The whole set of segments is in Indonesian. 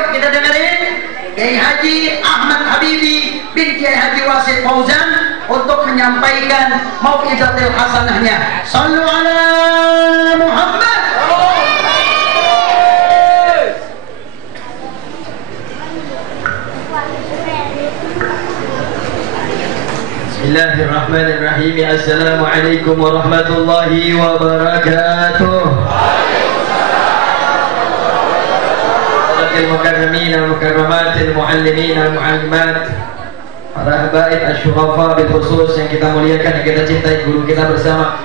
Yuk kita dengerin Kiai Haji Ahmad Habibi bin Kiai Haji Wasid Fauzan untuk menyampaikan mau'izatul hasanahnya. Shallu ala Muhammad. Bismillahirrahmanirrahim. Assalamualaikum warahmatullahi wabarakatuh. Al-mukarramin al-mukarramat al-muallimin al-muallimat, para habaib asyurafa bil khusus yang kita muliakan, yang kita cintai, guru kita bersama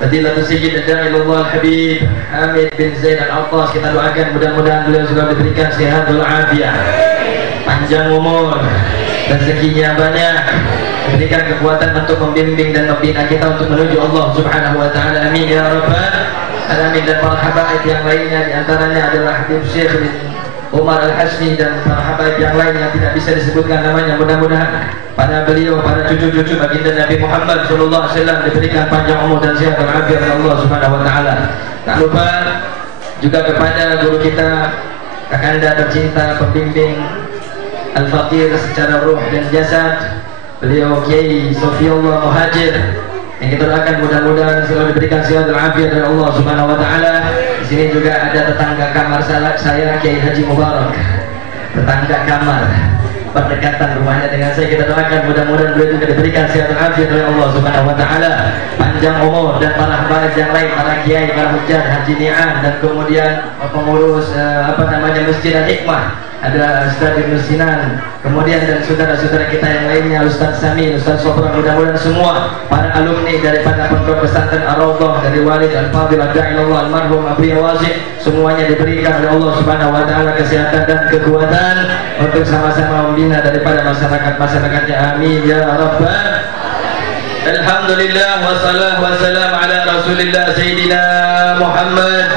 Fadilatul Sayyid Ad-Da'ilullah Al-Habib Hamid bin Zaid Al-Attas. Kita doakan mudah-mudahan beliau juga diberikan sehatul afiat, panjang umur, rezekinya banyak, diberikan kekuatan untuk membimbing dan membina kita untuk menuju Allah Subhanahu wa taala. Amin ya rabbal alamin. Dan para habaib yang lainnya, diantaranya adalah Habib Syekh bin Umar Al-Hasni dan para habaib yang lain yang tidak bisa disebutkan namanya. Mudah-mudahan pada beliau, pada cucu-cucu baginda Nabi Muhammad sallallahu alaihi wasallam diberikan panjang umur dan sehat walafiat oleh Allah Subhanahu wa taala. Tak lupa juga kepada guru kita, kakanda tercinta, pembimbing Al-Faqir secara ruh dan jasad, beliau Kiai Sofiullah Muhajir, yang kita doakan mudah-mudahan selalu diberikan sehat dan afiat dari Allah Subhanahu wa taala. Di sini juga ada tetangga kamar saya Kiai Haji Mubarak, tetangga kamar berdekatan rumahnya dengan saya. Kita doakan mudah-mudahan beliau juga diberikan sehat dan afiat oleh Allah Subhanahu wa taala, panjang umur, dan para habaib yang lain, para kiai, para hujjah, Haji Ni'an, dan kemudian pengurus Masjid Al-Hikmah, ada Ustaz Ibnu Sinan, kemudian dan saudara-saudara kita yang lainnya, Ustaz Sami, Ustaz Sobra. Mudah-mudahan semua para alumni daripada pondok pesantren Ar-Raudhah, dari Walid Al-Fadil Ad-Da'ilullah Al-Marhum Abu Yawazid, semuanya diberikan oleh Allah Subhanahu wa taala kesehatan dan kekuatan untuk sama-sama membina daripada masyarakat-masyarakatnya. Amin ya rabbal. Alhamdulillah wassalam ala Rasulillah Sayyidina Muhammad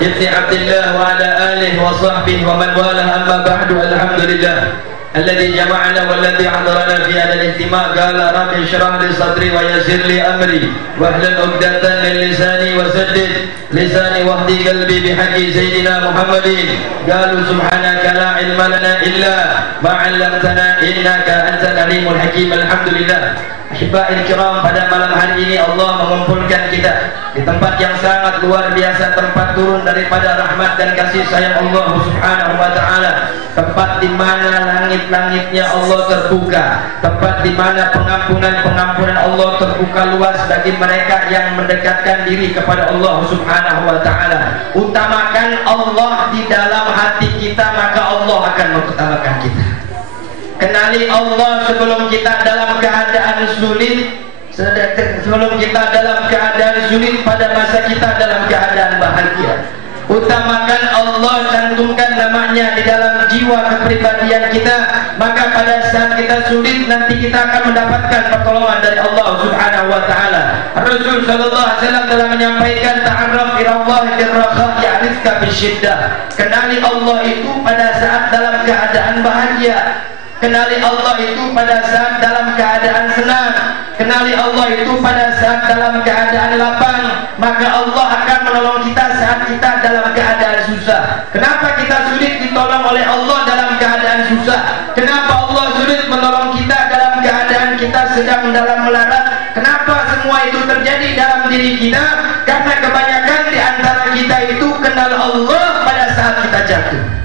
ibni Abdillah wa ala alihi wa sahbihi wa man walah, amma ba'du. Alhamdulillah alladhi jama'ana walladhi hadarana fi hadha al-ihtima'. Qala rabbi shrah li sadri wa yassir li amri wahlul 'uqdatan min lisani wa saddid lisani wahdi qalbi bihaqqi sayyidina Muhammadin. Qalu subhanaka la ilma lana illa ma 'allamtana innaka antal alimul hakim. Alhamdulillah. Ahiba'il kiram, pada malam hari ini Allah mengumpulkan kita di tempat yang sangat luar biasa, tempat turun daripada rahmat dan kasih sayang Allah Subhanahu wa taala, tempat di mana langit-langitnya Allah terbuka, tempat di mana pengampunan Allah terbuka luas bagi mereka yang mendekatkan diri kepada Allah Subhanahu wa taala. Utamakan Allah di dalam hati kita, maka Allah akan mengutamakan kita. Kenali Allah sebelum kita dalam keadaan sulit, sebelum kita dalam keadaan sulit, pada masa kita dalam keadaan bahagia. Utamakan Allah, cantumkan namanya di dalam jiwa kepribadian kita, maka pada saat kita sulit nanti kita akan mendapatkan pertolongan dari Allah Subhanahu wa taala. Rasul sallallahu alaihi wasallam telah menyampaikan, ta'arraf ila Allah birraha ya'rifka bisyiddah. Kenali Allah itu pada saat dalam keadaan bahagia, kenali Allah itu pada saat dalam keadaan senang, kenali Allah itu pada saat dalam keadaan lapang, maka Allah akan menolong kita saat kita dalam keadaan susah. Kenapa kita sulit ditolong oleh Allah dalam keadaan susah? Kenapa Allah sulit menolong kita dalam keadaan kita sedang dalam melarat? Kenapa semua itu terjadi dalam diri kita? Karena kebanyakan di antara kita itu kenal Allah pada saat kita jatuh.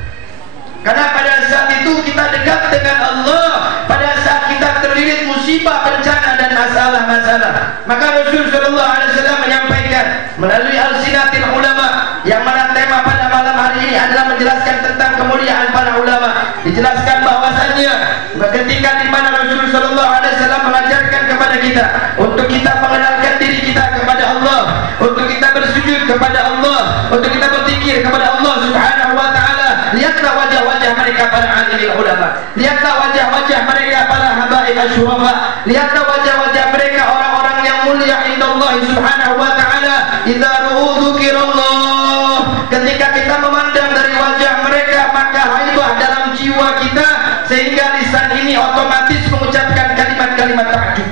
Karena pada saat itu kita dekat dengan Allah, pada saat kita terlilit musibah, bencana dan masalah-masalah. Maka Rasul sallallahu alaihi wasallam menyampaikan melalui al-sinatil ulama, yang mana tema pada malam hari ini adalah menjelaskan tentang kemuliaan para ulama. Dijelaskan bahwasannya ketika di mana Rasul sallallahu alaihi wasallam mengajarkan kepada kita untuk kita mengenalkan diri kita kepada Allah, untuk kita bersujud kepada Allah, untuk kita berzikir kepada Allah Subhanahu wa taala. Lihatlah wajah-wajah mereka para alim ulama, lihatlah wajah-wajah mereka para habaib asyurafa, lihatlah wajah-wajah mereka orang-orang yang mulia indallah Subhanahu wa taala. Idza ru'u dzikrullah, ketika kita memandang dari wajah mereka, maka haibah dalam jiwa kita, sehingga lisan ini otomatis mengucapkan kalimat-kalimat takjub.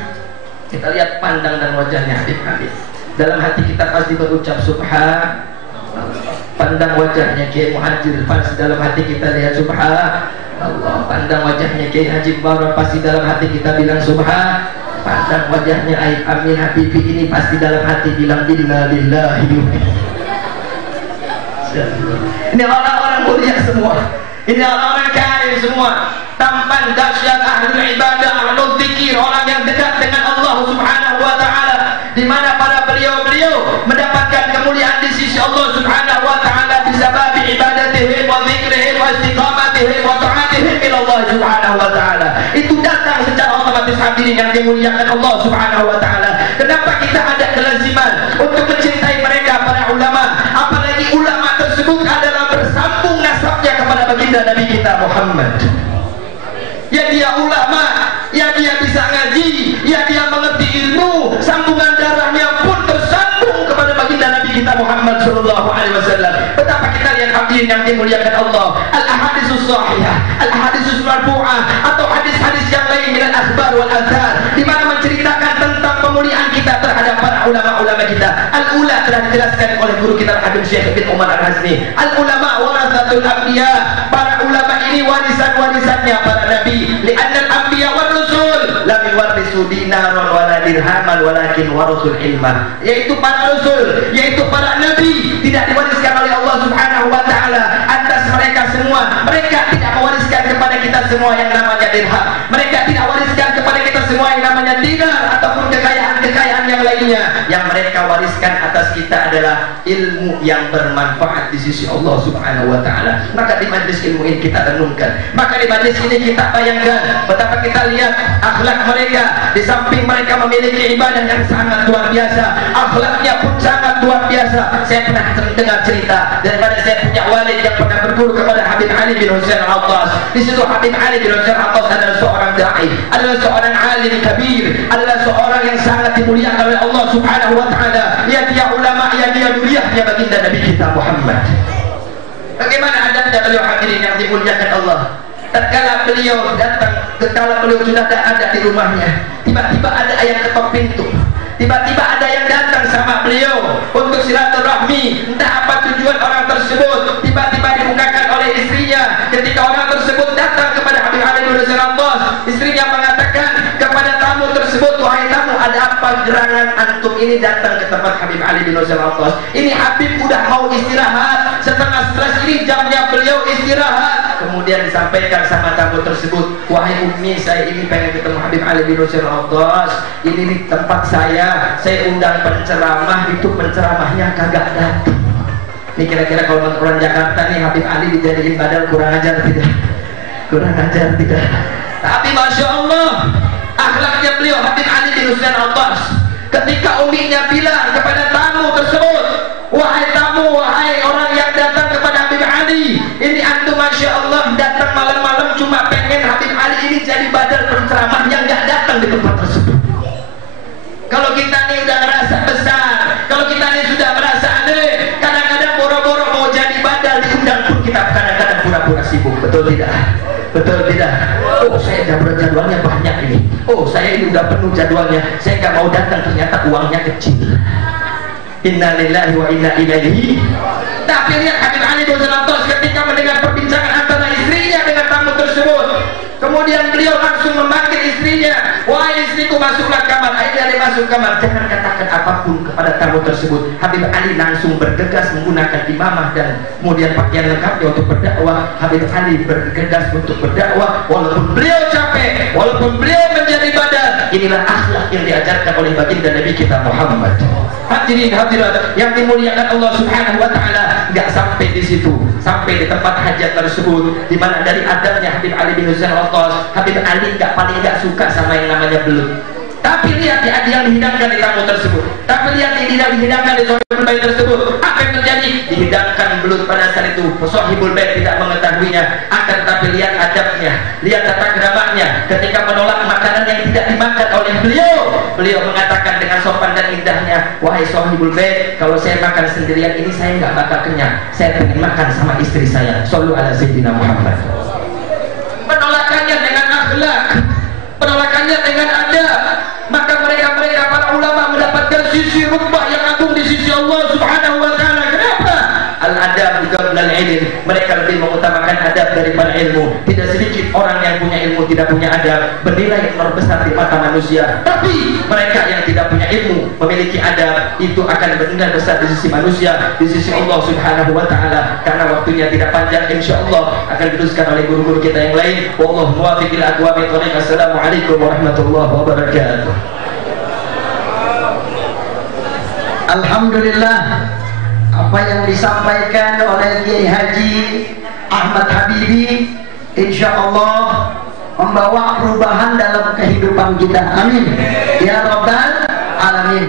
Kita lihat, pandang dan wajahnya Habib-Habib, dalam hati kita pasti berucap subhanallah. Pandang wajahnya Kiai Muhajir, pas dalam hati kita lihat subhanallah. Pandang wajahnya Kiai Haji Mubarak, pasti dalam hati kita bilang subhan. Pandang wajahnya Aib Amin Habibi, ini pasti dalam hati bilang inna lillahi. Ini orang-orang mulia semua, ini orang-orang kaya semua, tampan dahsyat ahlul ibadah, ahlul zikir, orang yang dekat dengan Allah Subhanahu wa taala, di mana para beliau-beliau mendapatkan kemuliaan di sisi Allah Subhanahu wa taala bisabab ibadatihim wa zikrihim wa istiqamatihim wa ta'atihim ila Allah Subhanahu wa taala. Itu datang secara otomatis hadirin yang dimuliakan Allah Subhanahu wa taala. Kenapa kita ada kelaziman untuk mencintai mereka, para ulama, apalagi ulama tersebut adalah bersambung nasabnya kepada baginda Nabi kita Muhammad. Ya dia ulama, ya dia bisa ngaji, ya dia mengerti ilmu, sambungan darahnya pun tersambung kepada baginda Nabi kita Muhammad sallallahu alaihi wasallam. Betapa kita lihat hadirin yang dimuliakan Allah, al-ahaditsus shahihah, al-ahaditsus marfu'ah, atau hadis-hadis yang lain dengan akhbar wal athar, di mana menceritakan tentang pemuliaan kita terhadap para ulama-ulama kita. Al-ula telah dijelaskan oleh guru kita Habib Syekh bin Umar Al-Hazmi. Al-ulama warathatul anbiya, para ulama ini warisan-warisannya para nabi. Li'anna al-anbiya war rusul lam yuwarrisu dinaran wala dirhaman walakin warasul ilma. Yaitu para rasul, yaitu para nabi, tidak diwariskan oleh Allah Subhanahu wa taala atas mereka semua. Mereka tidak mewariskan kepada kita semua yang namanya dirham. Mereka tidak wariskan kepada kita semua yang namanya dinar ataupun kekayaan-kekayaan yang lainnya. Yang mereka wariskan atas kita adalah ilmu yang bermanfaat di sisi Allah Subhanahu wa taala. Maka di majlis ilmu ini kita renungkan. Maka di majlis ini kita bayangkan betapa kita lihat akhlak mereka. Di samping mereka memiliki ibadah yang sangat luar biasa, akhlaknya pun sangat luar biasa. Saya pernah dengar cerita daripada saya punya walid yang pernah berguru kepada Habib Ali bin Husain Al-Attas. Di situ Habib Ali bin Husain Al-Attas adalah seorang dai, adalah seorang alim kabir, adalah seorang yang sangat dimuliakan oleh Allah Subhanahu wa taala. Ya dia ulama, ya dia mulianya baginda Nabi kita Muhammad. Bagaimana adabnya beliau hadirin yang dimuliakan Allah? Tatkala beliau datang, tatkala beliau sudah ada di rumahnya, tiba-tiba ada yang ketok pintu. Tiba-tiba ada yang datang sama beliau untuk silaturahmi. Entah apa tujuan orang tersebut. Tiba-tiba dibukakan oleh istrinya. Ketika orang tersebut datang kepada Habib Ali bin Husain Al-Attas, istrinya mengatakan kepada tamu tersebut, wahai tamu, ada apa gerangan antum ini datang ke tempat Habib Ali bin Husain Al-Attas? Ini Habib udah mau istirahat, setengah 11 ini jamnya beliau istirahat. Kemudian disampaikan sama tamu tersebut, wahai Ummi, saya ini pengen ketemu Habib Ali bin Husain Al-Attas. Ini di tempat saya undang penceramah, itu penceramahnya kagak datang. Ini kira-kira kalau orang Jakarta nih Habib Ali dijadiin badal, kurang ajar tidak? Kurang ajar tidak? Tapi Masya Allah, akhlaknya beliau Habib Ali bin Husain Al-Attas. Ketika uminya bilang kepada tamu tersebut, wahai tamu, wahai orang yang datang kepada Habib Ali, ini antum Masya Allah datang malam-malam cuma pengen Habib Ali ini jadi badal penceramah yang gak datang di tempat tersebut. Kalau kita ini udah merasa besar, kalau kita ini sudah merasa aneh, kadang-kadang boro-boro mau jadi badal diundang pun kita kadang-kadang pura-pura sibuk. Betul tidak? Betul tidak? Oh, saya udah jadwalnya banyak ini. Oh, saya ini udah penuh jadwalnya. Saya nggak mau datang, ternyata uangnya kecil. Inna lillahi wa inna ilaihi. Tapi lihat Habib Ali bin Husain Al-Attas ketika mendengar perbincangan antara istrinya dengan tamu tersebut, kemudian beliau langsung memanggil istrinya, wahai istriku, masuklah kamar. Akhirnya dia masuk kamar, jangan katakan apapun kepada tamu tersebut. Habib Ali langsung bergegas menggunakan imamah dan kemudian pakaian lengkapnya untuk berdakwah. Habib Ali bergegas untuk berdakwah walaupun beliau capek, walaupun beliau menjadi badal. Inilah akhlak yang diajarkan oleh baginda Nabi kita Muhammad. Hadirin hadirat yang dimuliakan Allah Subhanahu wa taala, enggak sampai di situ, sampai di tempat hajat tersebut, di mana dari adabnya Habib Ali bin Husain Al-Attas, Habib Ali paling enggak suka sama yang namanya belut. Tapi lihat di yang dihidangkan di tamu tersebut. Tapi lihat yang tidak dihidangkan di sahibul bait tersebut. Apa yang terjadi? Dihidangkan belut pada saat itu. Sahibul bait tidak mengetahuinya. Akan tetapi lihat adabnya, lihat tata keramanya. Ketika menolak makanan yang tidak dimakan oleh beliau, beliau mengatakan dengan sopan dan indahnya, wahai sahibul bait, kalau saya makan sendirian ini saya nggak bakal kenyang. Saya ingin makan sama istri saya. Shallu ala sayyidina Muhammad. Penolakannya dengan akhlak, penolakannya dengan adab. Maka mereka para ulama mendapatkan sisi rutbah yang agung di sisi Allah Subhanahu wa taala. Kenapa? Al-adab mereka lebih mengutamakan adab daripada ilmu. Tidak sedikit orang yang punya ilmu tidak punya adab, bernilai yang besar di mata manusia. Tapi mereka yang tidak punya ilmu memiliki adab, itu akan bernilai besar di sisi manusia, di sisi Allah Subhanahu wa taala. Karena waktunya tidak panjang, insyaallah akan diteruskan oleh guru-guru kita yang lain. Wallahu muwaffiq ila aqwamit thoriq. Assalamualaikum warahmatullahi wabarakatuh. Alhamdulillah, apa yang disampaikan oleh Kiai Haji Ahmad Habibie insya Allah membawa perubahan dalam kehidupan kita. Amin ya rabbal alamin.